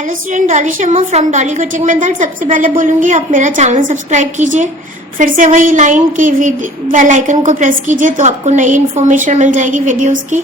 Hello student, Dolly Sharma from Dolly coaching method. सबसे पहले बोलूंगी आप मेरा चैनल सब्सक्राइब कीजिए, फिर से वही लाइन की बेल आइकन को प्रेस कीजिए तो आपको नई इन्फॉर्मेशन मिल जाएगी वीडियोस की।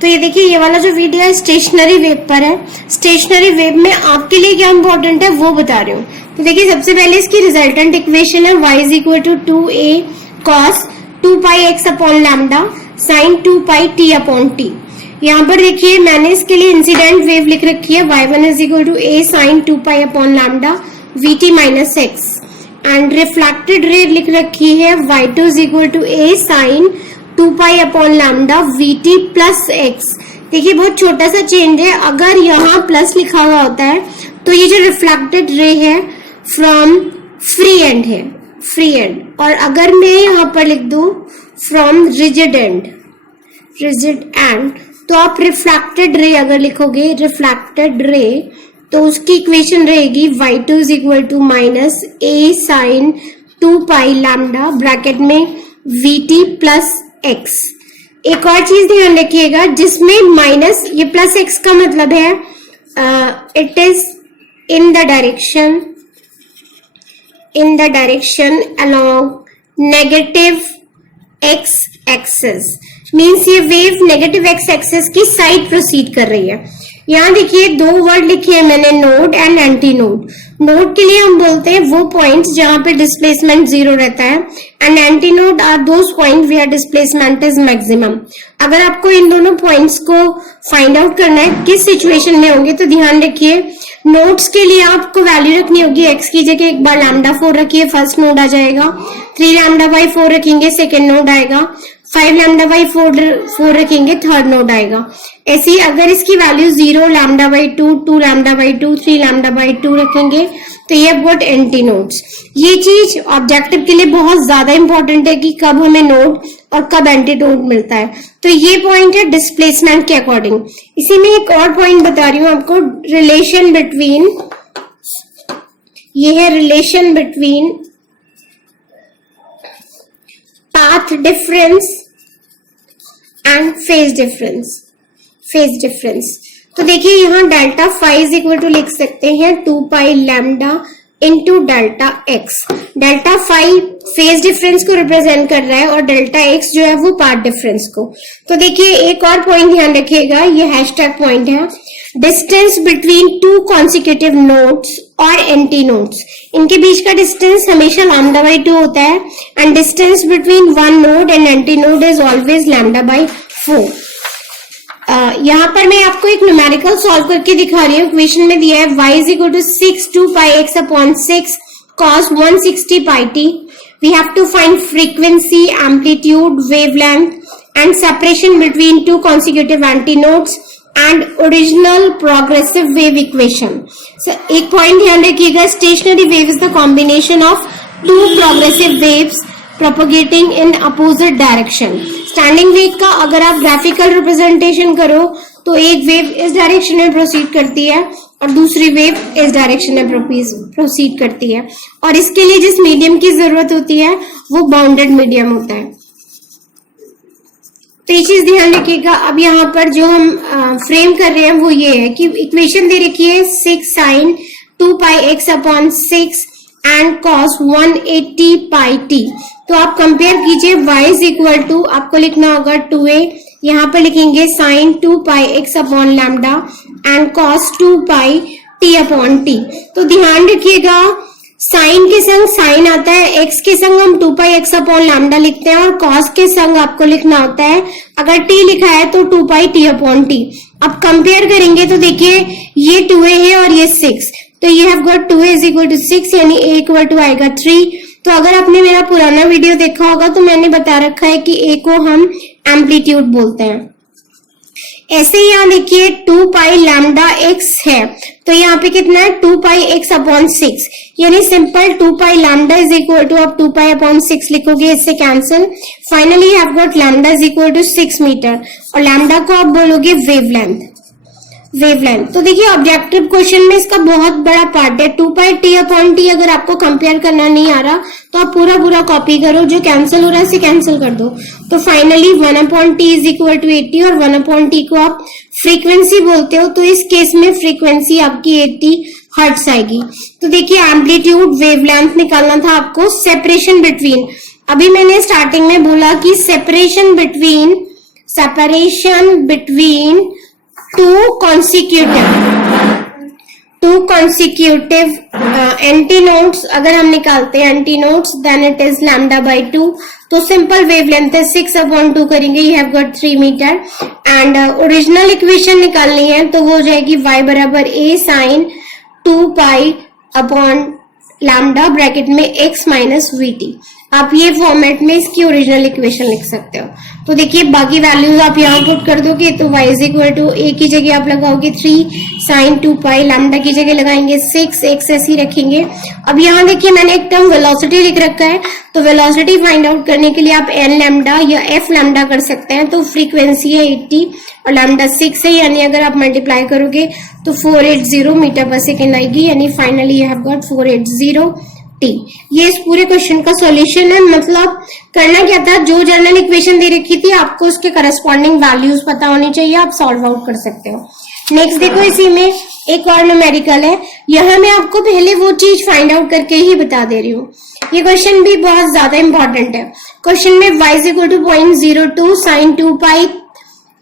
तो ये देखिए, ये वाला जो वीडियो है स्टेशनरी वेव पर है। स्टेशनरी वेव में आपके लिए क्या इंपॉर्टेंट है वो बता रही हूँ। तो देखिए, सबसे पहले इसकी रिजल्टेंट इक्वेशन है y is equal to 2a cos 2 pi x upon lambda sine 2 pi t upon t. यहाँ पर देखिए, मैंने इसके लिए इंसिडेंट वेव लिख रखी है y1 is equal to a sine 2 pi upon lambda vt minus x, and reflected ray लिख रखी है y2 is equal to a sine 2 pi upon lambda vt plus x. देखिए, बहुत छोटा सा चेंज है। अगर यहाँ प्लस लिखा हुआ होता है तो ये जो रिफ्लेक्टेड रे है फ्रॉम फ्री एंड है, फ्री एंड, और अगर मैं यहाँ पर लिख दूं from rigid and, rigid and, तो आप रिफ्लेक्टेड रे अगर लिखोगे रिफ्लेक्टेड रे तो उसकी इक्वेशन रहेगी y2 is equal to minus a sine 2 pi lambda bracket में vt प्लस x। एक और चीज ध्यान रखिएगा, जिसमें माइनस, ये प्लस x का मतलब है it is in the direction along negative x axis, means ये वेव नेगेटिव x एक्सिस की साइड प्रोसीड कर रही है। यहाँ देखिए, दो वर्ड लिखे हैं मैंने, node and anti node. Node के लिए हम बोलते हैं वो पॉइंट्स जहां पे डिस्प्लेसमेंट जीरो रहता है, and antinode are those point where displacement is maximum. अगर आपको इन दोनों पॉइंट्स को फाइंड आउट करना है किस सिचुएशन में होंगे, तो ध्यान रखिए, नोड्स के लिए आपको वैल्यू रखनी होगी x की जगह एक बार लैम्डा 4 रखिए, फर्स्ट नोड आ जाएगा। 3 लैम्डा बाई 4 रखेंगे, सेकेंड नोड आएगा। 5 लैम्डा बाई 4 रखेंगे, थर्ड नोड आएगा। ऐसे ही अगर इसकी value 0 lambda by 2, 2 lambda by 2, 3 lambda by 2 रखेंगे तो ये अबाउट एंटी नोड्स। ये चीज ऑब्जेक्टिव के लिए बहुत ज्यादा इंपॉर्टेंट है कि कब हमें नोड और कब एंटी नोड मिलता है। तो ये पॉइंट है डिस्प्लेसमेंट के अकॉर्डिंग। इसी में एक और पॉइंट बता रही हूँ आपको, रिलेशन बिटवीन, ये है relation between path difference and phase difference. Phase difference, तो देखिए यहाँ delta phi is equal to लिख सकते हैं 2 pi lambda into delta x. Delta phi phase difference को रिप्रेजेंट कर रहा है और डेल्टा एक्स जो है वो पाथ डिफरेंस को। तो देखिए, एक और पॉइंट ध्यान रखिएगा, ये हैशटैग पॉइंट है, डिस्टेंस बिटवीन 2 कॉन्सिक्यूटिव नोड्स और एंटी नोड्स, इनके बीच का डिस्टेंस हमेशा लैम्डा बाई 2 होता है, and distance between 1 node and anti node is always lambda by 4। यहाँ पर मैं आपको एक न्यूमेरिकल सॉल्व करके दिखा रही हूँ। इक्वेशन में दिया है y is equal to 6 2 pi x upon 6 cos 160 pi t। We have to find frequency, amplitude, wavelength and separation between 2 consecutive antinodes and original progressive wave equation. एक point ध्यान रखिएगा, stationary wave is the combination of 2 progressive waves propagating in opposite direction. Standing wave का अगर आप graphical representation करो तो एक wave इस डायरेक्शन में प्रोसीड करती है और दूसरी वेव इस डायरेक्शन में प्रोसीड करती है, और इसके लिए जिस मीडियम की जरूरत होती है वो बाउंडेड मीडियम होता है। तो ये चीज ध्यान रखिएगा। अब यहाँ पर जो हम फ्रेम कर रहे हैं वो ये है कि इक्वेशन दे रखी है 6 sine 2 pi x upon 6 and cos 180 pi t। तो आप कंपेयर कीजिए, y इज इक्वल टू, आपको लिखना होगा 2a, यहाँ पर लिखेंगे sine 2 pi x upon lambda and cos 2 pi t upon t। तो ध्यान रखिएगा, साइन के संग साइन आता है, x के संग हम 2 पाई x अपॉन लैम्डा लिखते हैं, और cos के संग आपको लिखना होता है, अगर t लिखा है तो 2 पाई t अपॉन t। अब कंपेयर करेंगे तो देखिए, ये 2a है और ये 6, तो ये have got 2a is equal to 6, यानी a इक्वल टू आएगा 3। तो अगर आपने मेरा पुराना वीडियो देखा होगा तो मैंने बता रखा है कि a को हम एम्पलीट्यूड बोलते हैं। ऐसे ही यहाँ देखिए 2 पाई लैम्डा x है, तो यहाँ पे कितना है 2 पाई x अपॉन 6, यानी simple 2 pi lambda is equal to, आप 2 पाई अपॉन 6 लिखोगे, इससे cancel, finally have got lambda is equal to 6 meter, और लैम्डा को आप बोलोगे वेवलेंथ। वेवलेंथ, तो देखिए ऑब्जेक्टिव क्वेश्चन में इसका बहुत बड़ा पार्ट है। 2 पाई टी अपॉन टी अगर आपको कंपेयर करना नहीं आ रहा तो आप पूरा कॉपी करो, जो कैंसिल हो रहा है इसे कैंसिल कर दो। तो finally 1 upon t is equal to 80, और 1 अपॉन टी को आप फ्रीक्वेंसी बोलते हो, तो इस केस में फ्रीक्वेंसी आपकी 80 हर्ट्ज आएगी। तो देखिए एम्पलीट्यूड वेवलेंथ निकालना था आपको, सेपरेशन बिटवीन, अभी मैंने स्टार्टिंग में बोला कि separation between two consecutive antinodes अगर हम निकालते हैं antinodes, then it is lambda by 2। तो सिंपल वेवलेंथ है 6/2 करेंगे, you have got 3 meter. And original equation निकालनी है तो वो हो जाएगी y बराबर a sine 2 pi upon lambda bracket में x माइनस vt। आप ये फॉर्मेट में इसकी ओरिजिनल इक्वेशन लिख सकते हो। तो देखिए बाकी वैल्यूज आप यहाँ पुट कर दोगे तो y is equal to a की जगह आप लगाओगे 3 साइन 2 पाई, लैम्डा की जगह लगाएंगे 6, x ऐसे ही रखेंगे। अब यहाँ देखिए मैंने एक टर्म वेलोसिटी लिख रखा है, तो वेलोसिटी फाइंड आउट करने के लिए आप n लैम्डा या f लैम्डा कर सकते हैं। तो फ्रीक्वेंसी है 80 और लैम्डा 6 है, यानी अगर आप मल्टीप्लाई करोगे तो 480 मीटर पर सेकेंड आएगी, यानी finally you have got 480 T. ये इस पूरे क्वेश्चन का सॉल्यूशन है। मतलब करना क्या था, जो जनरल इक्वेशन दे रखी थी आपको उसके करस्पॉन्डिंग वैल्यूज पता होनी चाहिए, आप सॉल्व आउट कर सकते हो। नेक्स्ट देखो, इसी में एक और न्यूमेरिकल है, यहाँ मैं आपको पहले वो चीज फाइंड आउट करके ही बता दे रही हूँ। ये क्वेश्चन भी बहुत ज्यादा इंपॉर्टेंट है। क्वेश्चन में y is equal to 0.02 sine 2 pi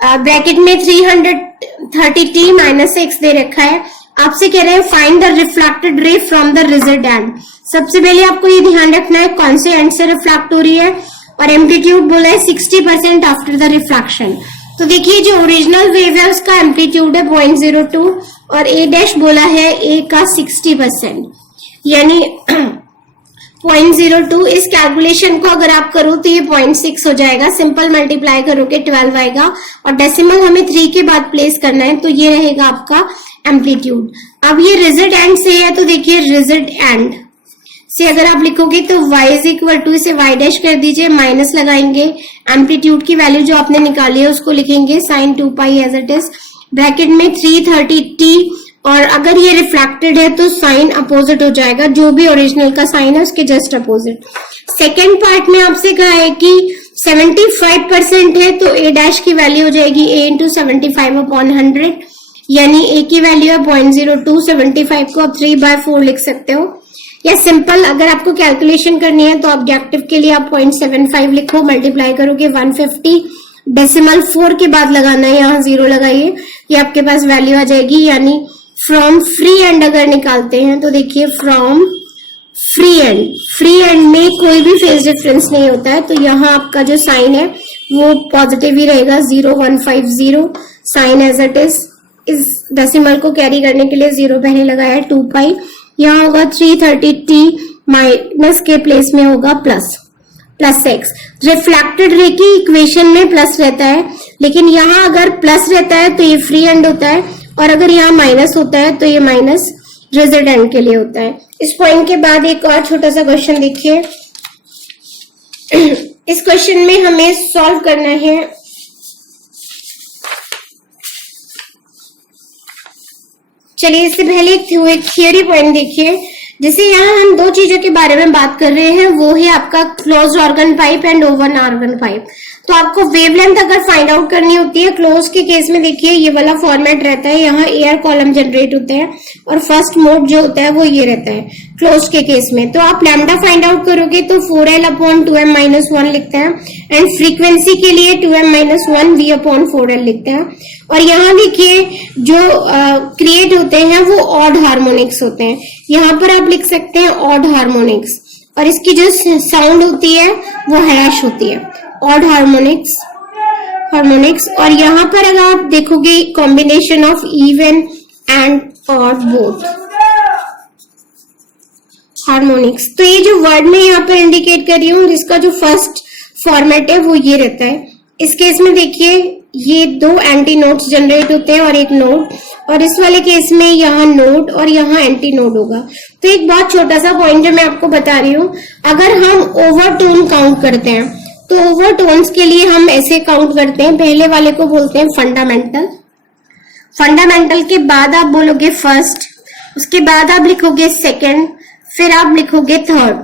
bracket में 330t माइनस x दे रखा है। आपसे कह रहे हैं find the reflected ray from the result and. सबसे पहले आपको ये ध्यान रखना है कौन से एंड से रिफ्लेक्ट हो रही है, और एम्पलीट्यूड बोला है 60% आफ्टर द रिफ्लेक्शन। तो देखिए जो ओरिजिनल वेव है उसका एम्पलीट्यूड है 0.02 और a डैश बोला है a का 60%, यानी 0.02। इस कैलकुलेशन को अगर आप करो तो ये 0.6 हो जाएगा। सिंपल मल्टीप्लाई करोगे 12 आएगा और डेसिमल हमें 3 के बाद प्लेस करना है, तो ये रहेगा आपका एम्पलीट्यूड। अब ये रिजल्ट एंड से है, तो देखिए रिजल्ट एंड से अगर आप लिखोगे तो y इज इक्वल टू, इसे y डैश कर दीजिए, माइनस लगाएंगे, एम्पलीट्यूड की वैल्यू जो आपने निकाली है उसको लिखेंगे sine 2 pi as it is, bracket में 330t, और अगर ये रिफ्लेक्टेड है तो साइन अपोजिट हो जाएगा, जो भी ओरिजिनल का साइन है उसके जस्ट अपोजिट। सेकेंड पार्ट में आपसे कहा है कि 75% है, तो a डैश की वैल्यू हो जाएगी a इंटू 75/100, यानी a की वैल्यू है 0.02, 75 को आप 3/4 लिख सकते हो। या सिंपल अगर आपको कैलकुलेशन करनी है तो ऑब्जेक्टिव के लिए आप 0.75 लिखो, मल्टीप्लाई करोगे 150, डेसिमल 4 के बाद लगाना है, यहाँ 0 लगाइए, ये आपके पास वैल्यू आ जाएगी। यानी फ्रॉम फ्री एंड अगर निकालते हैं तो देखिए फ्रॉम फ्री एंड में कोई भी फेज डिफरेंस नहीं होता है, तो यहाँ आपका जो साइन है वो पॉजिटिव ही रहेगा, 0150 साइन एज इट इज। इस डेसिमल को कैरी करने के लिए 0 पहले लगाया है, 2 पाई, यहाँ होगा 330t माइनस के प्लेस में होगा प्लस x। रिफ्लेक्टेड रे की इक्वेशन में प्लस रहता है, लेकिन यहाँ अगर प्लस रहता है तो ये फ्री एंड होता है, और अगर यहाँ माइनस होता है तो ये माइनस रिजल्ट एंड के लिए होता है। इस पॉइंट के बाद एक और छोटा सा क्वेश्चन देखिए। इस क्वेश्चन में हमें सॉल्व करना है चलिए इससे पहले एक थियोरी पॉइंट देखिए। जैसे यहाँ हम दो चीजों के बारे में बात कर रहे हैं, वो है आपका close organ pipe and open organ pipe. तो आपको वेवलेंथ अगर फाइंड आउट करनी होती है क्लोज के केस में, देखिए ये वाला फॉर्मेट रहता है, यहाँ एयर कॉलम जनरेट होते हैं और फर्स्ट मोड जो होता है वो ये रहता है क्लोज के केस में। तो आप लैम्डा फाइंड आउट करोगे तो 4l/2m-1 लिखते हैं, एंड फ्रीक्वेंसी के लिए 2m-1 v/4l लिखते हैं। और यहाँ देखिए जो क्रिएट होते हैं वो ऑड हार्मोनिक्स होते हैं, यहाँ पर आप लिख सकते हैं ऑड हार्मोनिक्स, और इसकी जो साउंड होती है वो हैश होती है, ऑड हार्मोनिक्स। और यहाँ पर अगर आप देखोगे combination of even and odd both harmonics. तो ये जो वर्ड में यहाँ पर इंडिकेट कर रही हूँ, जिसका जो फर्स्ट फॉर्मेट है वो ये रहता है। इस केस में देखिए ये दो एंटी नोड्स जनरेट होते हैं और एक नोड, और इस वाले केस में यहाँ नोड और यहाँ एंटी नोड होगा। तो एक बहुत छोटा सा पॉइंट जो मैं आपको बता रही हूँ, अगर हम ओवरटोन काउंट करते हैं तो ओवरटोन्स के लिए हम ऐसे काउंट करते हैं, पहले वाले को बोलते हैं फंडामेंटल के बाद आप बोलोगे फर्स्ट, उसके बाद आप लिखोगे सेकंड, फिर आप लिखोगे थर्ड।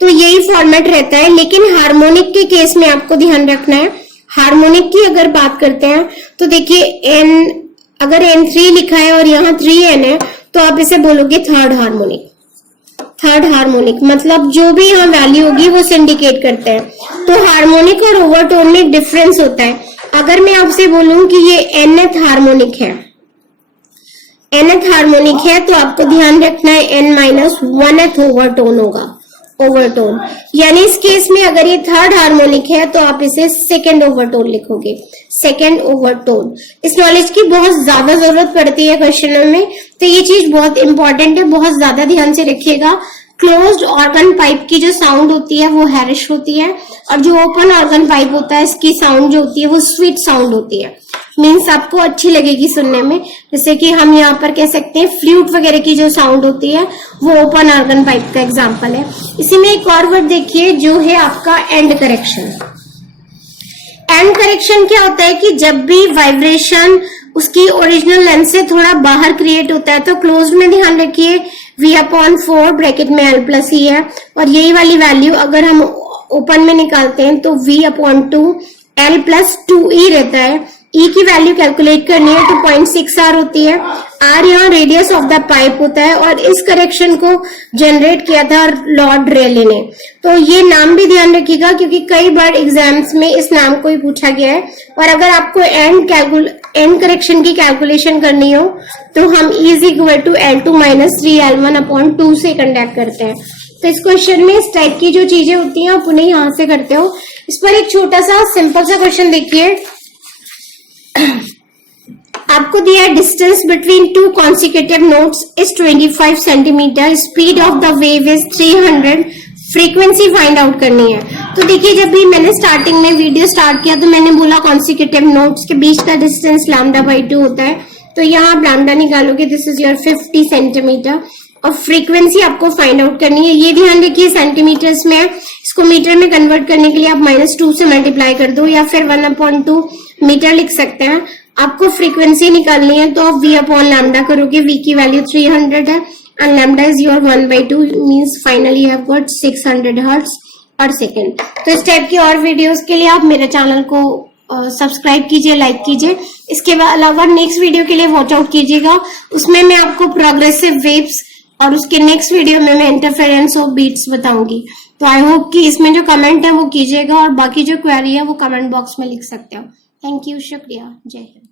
तो यही फॉर्मेट रहता है। लेकिन हार्मोनिक के केस में आपको ध्यान रखना है, हार्मोनिक की अगर बात करते हैं तो देखिए अगर N3 लिखा है और यहाँ 3N है तो आप इसे बोलोगे थर्ड हार्मोनिक। थर्ड हार्मोनिक मतलब जो भी यहाँ वैल्यू होगी वो सिंडिकेट करते हैं। तो हार्मोनिक और ओवरटोन में डिफरेंस होता है। अगर मैं आपसे बोलूं कि ये nth हार्मोनिक है, nth हार्मोनिक है, तो आपको ध्यान रखना है n-1th ओवरटोन होगा, ओवरटोन। यानी इस केस में अगर ये थर्ड हार्मोनिक है तो आप इसे सेकेंड ओवरटोन लिखोगे, सेकेंड ओवरटोन। इस नॉलेज की बहुत ज्यादा जरूरत पड़ती है क्वेश्चनों में, तो ये चीज बहुत इंपॉर्टेंट है, बहुत ज्यादा ध्यान से रखिएगा। क्लोज्ड ऑर्गन पाइप की जो साउंड होती है वो हैरिश होती है, और जो ओपन ऑर्गन पाइप होता है इसकी साउंड जो होती है वो स्वीट साउंड होती है, मीन्स आपको अच्छी लगेगी सुनने में। जैसे कि हम यहाँ पर कह सकते हैं फ्लूट वगैरह की जो साउंड होती है वो ओपन ऑर्गन पाइप का एग्जांपल है। इसी में एक और वर्ड देखिए जो है आपका एंड करेक्शन। एंड करेक्शन क्या होता है कि जब भी वाइब्रेशन उसकी ओरिजिनल लेंथ से थोड़ा बाहर क्रिएट होता है तो क्लोज में ध्यान रखिए V/4 ब्रैकेट में L+E है, और यही वाली वैल्यू अगर हम ओपन में निकालते हैं तो V/2 L+2E रहता है। E की वैल्यू कैलकुलेट करनी है तो 0.6 R होती है। R यहाँ रेडियस ऑफ द पाइप होता है, और इस करेक्शन को जनरेट किया था लॉर्ड रेले ने। तो ये नाम भी ध्यान रखिएगा क्योंकि कई बार एग्जाम्स में इस नाम को ही पूछा गया है। और अगर आपको एंड करेक्शन की कैलकुलेशन करनी हो तो हम E = L2 - 3L1/2 से कंडक्ट करते हैं। तो इस क्वेश्चन में इस टाइप की जो चीजें होती हैं आप उन्हें यहाँ से करते हो। इस पर एक छोटा सा सिंपल सा क्वेश्चन देखिए। आपको दिया है distance between two consecutive notes is 25 centimetre, speed of the wave is 300, frequency find out करनी है। तो देखिए जब भी मैंने स्टार्टिंग में वीडियो स्टार्ट किया तो मैंने बोला कॉन्सिक्यूटिव नोट्स के बीच का डिस्टेंस λ/2 होता है, तो यहाँ आप लैम्डा निकालोगे, दिस इज योर 50 सेंटीमीटर, और फ्रीक्वेंसी आपको फाइंड आउट करनी है। ये ध्यान रखिए सेंटीमीटर्स में, इसको मीटर में कन्वर्ट करने के लिए आप -2 से मल्टीप्लाई कर दो या फिर 1/2 मीटर लिख सकते हैं। आपको फ्रीक्वेंसी निकालनी है तो आप V/λ करोगे, V की वैल्यू 300 है and lambda is your 1/2, means finally you have got 600 hertz पर सेकेंड। तो इस टाइप की और वीडियोस के लिए आप मेरे चैनल को सब्सक्राइब कीजिए, लाइक कीजिए। इसके अलावा नेक्स्ट वीडियो के लिए वॉच आउट कीजिएगा, उसमें मैं आपको प्रोग्रेसिव वेव्स और उसके नेक्स्ट वीडियो में मैं इंटरफेरेंस ऑफ बीट्स बताऊंगी। तो आई होप कि इसमें जो कमेंट है वो कीजिएगा, और बाकी जो क्वेरी है वो कमेंट बॉक्स में लिख सकते हो। थैंक यू, शुक्रिया, जय हिंद।